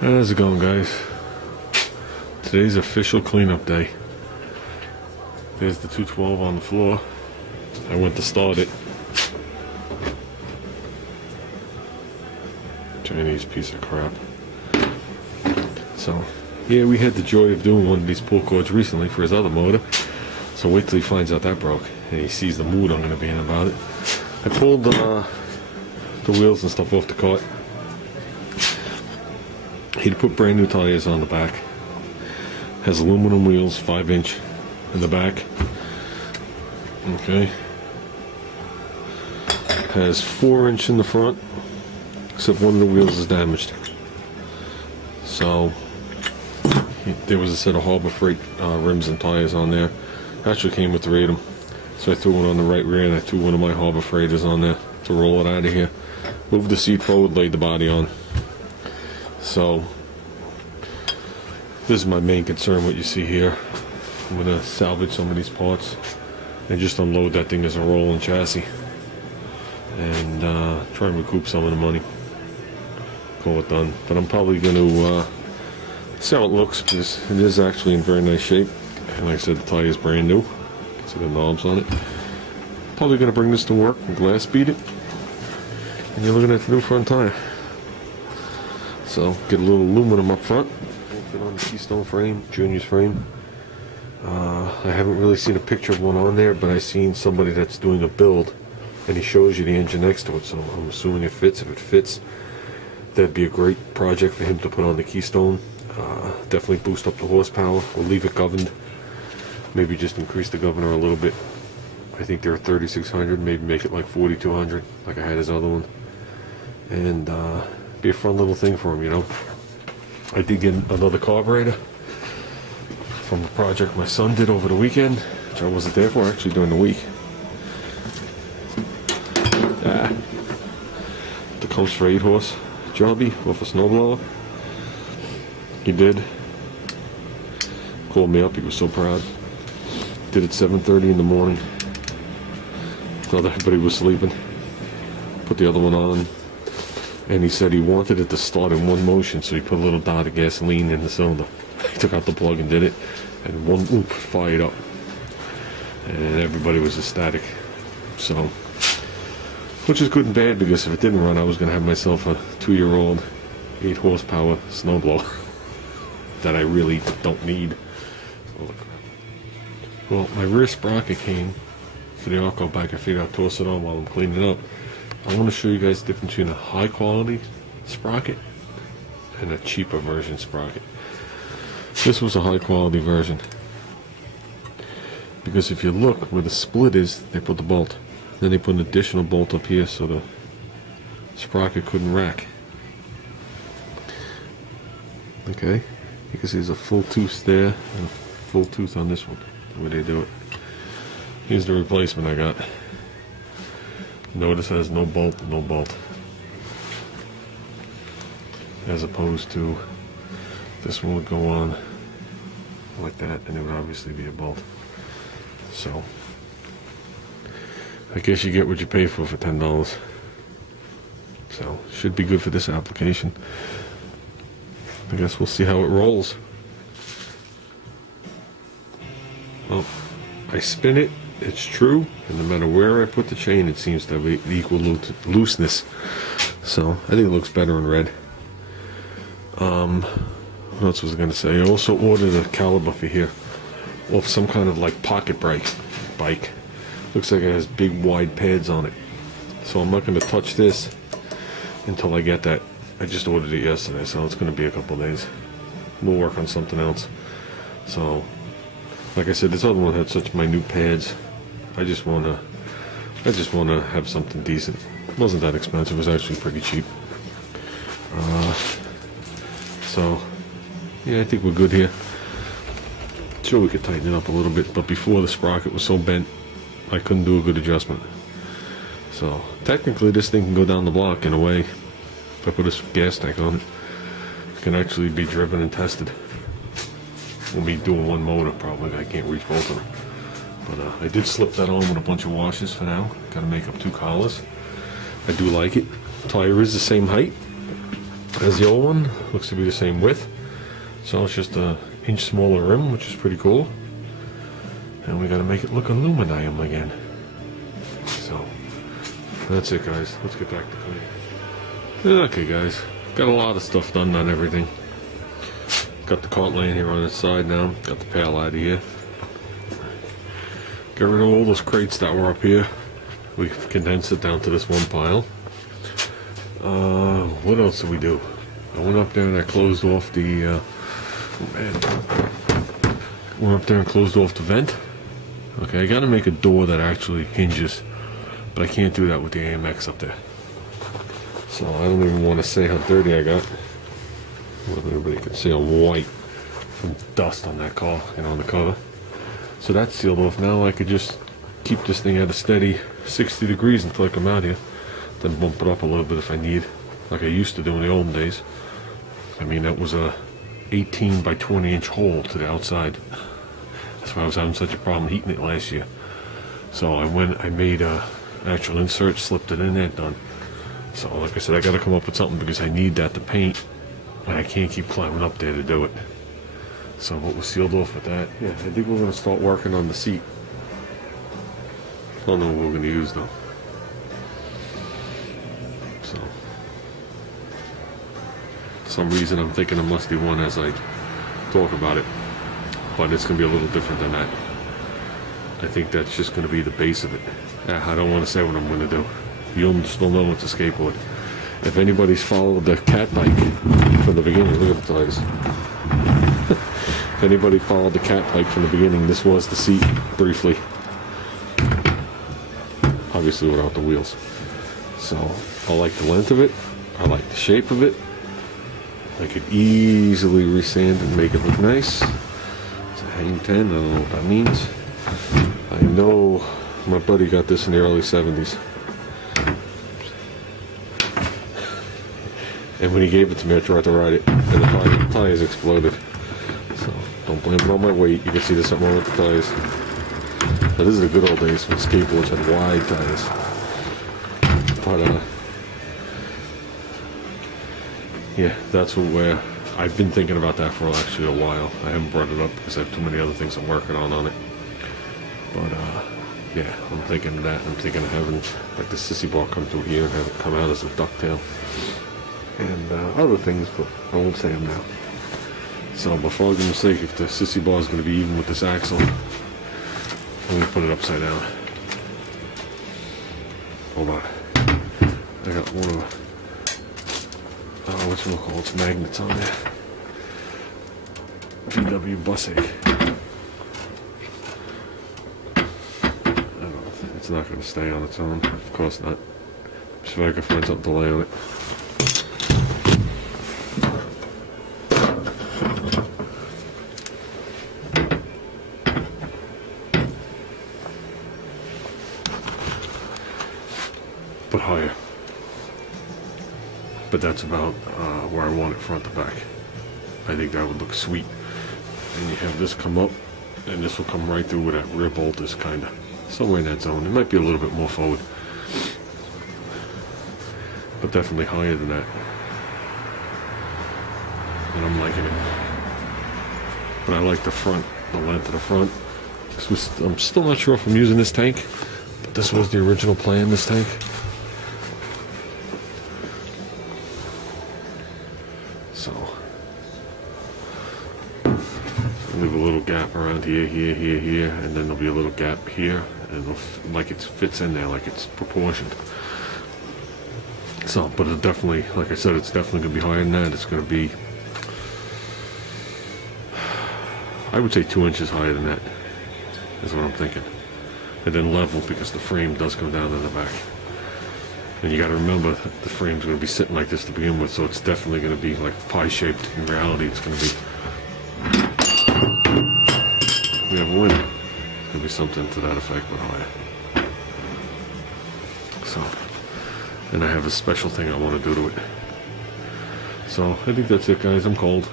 How's it going, guys? Today's official cleanup day. There's the 212 on the floor. I went to start it. Chinese piece of crap. So, yeah, we had the joy of doing one of these pull cords recently for his other motor. So wait till he finds out that broke and he sees the mood I'm going to be in about it. I pulled the wheels and stuff off the cart. He'd put brand new tires on the back. Has aluminum wheels, 5-inch in the back. Okay. Has 4-inch in the front, except one of the wheels is damaged. So there was a set of Harbor Freight rims and tires on there. Actually came with 3 of them. So I threw one on the right rear and I threw one of my Harbor Freighters on there to roll it out of here. Moved the seat forward, laid the body on. So this is my main concern, what you see here. I'm going to salvage some of these parts and just unload that thing as a rolling chassis and try and recoup some of the money. Call it done. But I'm probably going to see how it looks, because it is actually in very nice shape. And like I said, the tire is brand new. See the knobs on it. Probably going to bring this to work and glass beat it. And you're looking at the new front tire. So get a little aluminum up front. Won't fit on the Keystone frame, Junior's frame. I haven't really seen a picture of one on there, but I've seen somebody that's doing a build and he shows you the engine next to it, so I'm assuming it fits. If it fits, that'd be a great project for him to put on the Keystone. Definitely boost up the horsepower. We'll leave it governed. Maybe just increase the governor a little bit. I think they're 3600, maybe make it like 4200 like I had his other one. And be a fun little thing for him, you know. I did get another carburetor from the project my son did over the weekend, which I wasn't there for actually during the week. The comes for 8-horse jobby off a snowblower. He did. Called me up, he was so proud. Did it 7:30 in the morning. Thought everybody was sleeping. Put the other one on. And he said he wanted it to start in one motion, so he put a little dot of gasoline in the cylinder. He took out the plug and did it, and one oop fired up. And everybody was ecstatic. So, which is good and bad, because if it didn't run, I was going to have myself a 2-year-old 8-horsepower snowblower that I really don't need. Well, my rear sprocket came for the Arco bike. I figured I'd toss it on while I'm cleaning up. I want to show you guys the difference between a high quality sprocket and a cheaper version sprocket. This was a high quality version, because if you look where the split is, they put the bolt. Then they put an additional bolt up here so the sprocket couldn't rack. Okay, you can see there's a full tooth there and a full tooth on this one, the way they do it. Here's the replacement I got. Notice it has no bolt, as opposed to this one would go on like that and it would obviously be a bolt. So I guess you get what you pay for $10. So should be good for this application. I guess we'll see how it rolls. Well, I spin it, it's true, and no matter where I put the chain, it seems to have equal looseness. So I think it looks better in red. What else was I going to say? I also ordered a caliber for here off some kind of like pocket bike. Looks like it has big wide pads on it. So I'm not going to touch this until I get that. I just ordered it yesterday, so it's going to be a couple days. We'll work on something else. So, like I said, this other one had such minute pads. I just want to have something decent. It wasn't that expensive. It was actually pretty cheap. So, yeah, I think we're good here. Sure, we could tighten it up a little bit, but before the sprocket was so bent, I couldn't do a good adjustment. So, technically, this thing can go down the block in a way. If I put a gas tank on it, it can actually be driven and tested. We'll be doing one motor, probably. I can't reach both of them. But I did slip that on with a bunch of washes for now. Got to make up 2 collars. I do like it. Tire is the same height. as the old one. Looks to be the same width. So it's just an inch smaller rim, which is pretty cool. And we got to make it look aluminum again. So that's it, guys. Let's get back to cleaning. Okay, guys. Got a lot of stuff done on everything. Got the cart laying here on its side now. Got the pail out of here. Got rid of all those crates that were up here. We've condensed it down to this one pile. What else did we do? I went up there and I closed off the went up there and closed off the vent. Okay, I gotta make a door that actually hinges, but I can't do that with the AMX up there. So I don't even want to say how dirty I got. Well, everybody can see I'm white from dust on that car and on the cover. So that's sealed off now. I could just keep this thing at a steady 60 degrees until I come out here. Then bump it up a little bit if I need, like I used to do in the olden days. I mean, that was a 18 by 20 inch hole to the outside. That's why I was having such a problem heating it last year. So I made a actual insert, slipped it in there, done. So like I said, I gotta come up with something because I need that to paint, and I can't keep climbing up there to do it. So what was sealed off with that? Yeah, I think we're gonna start working on the seat. I don't know what we're gonna use though. So for some reason I'm thinking a musty one as I talk about it, but it's gonna be a little different than that. I think that's just gonna be the base of it. I don't want to say what I'm gonna do. You'll still know it's a skateboard. If anybody's followed the cat bike from the beginning, look at the tires. If anybody followed the cat bike from the beginning, this was the seat briefly. Obviously without the wheels. So I like the length of it. I like the shape of it. I could easily resand and make it look nice. It's a hang 10. I don't know what that means. I know my buddy got this in the early 70s. And when he gave it to me, I tried to ride it, and the tires exploded. So don't blame it on my weight. You can see there's something wrong with the tires. Now, this is the good old days when skateboards had wide tires. But yeah, that's where I've been thinking about that for actually a while. I haven't brought it up because I have too many other things I'm working on it. But yeah, I'm thinking of that. I'm thinking of having like the sissy bar come through here and have it come out as a ducktail. And other things, but I won't say them now. So, but for argument's sake, if the sissy bar is going to be even with this axle, I'm going to put it upside down. Hold on. I got one of, what's magnets on there. VW bus egg. I don't know. It's not going to stay on its own. Of course not. See if I can find something to lay on it. But higher. But that's about where I want it front to back. I think that would look sweet. And you have this come up, and this will come right through where that rear bolt is, kind of. Somewhere in that zone. It might be a little bit more forward. But definitely higher than that. And I'm liking it. But I like the front, the length of the front. I'm still not sure if I'm using this tank, but this was the original plan, this tank. So, leave a little gap around here, and then there'll be a little gap here, and it'll, like it fits in there, like it's proportioned. So, but it definitely, like I said, it's definitely going to be higher than that. It's going to be, I would say 2 inches higher than that, is what I'm thinking. And then level, because the frame does come down to the back. And you got to remember that the frame's going to be sitting like this to begin with, so it's definitely going to be like pie-shaped. In reality, it's going to be, we have a winner. It's going to be something to that effect, but higher. So, and I have a special thing I want to do to it. So, I think that's it, guys. I'm cold.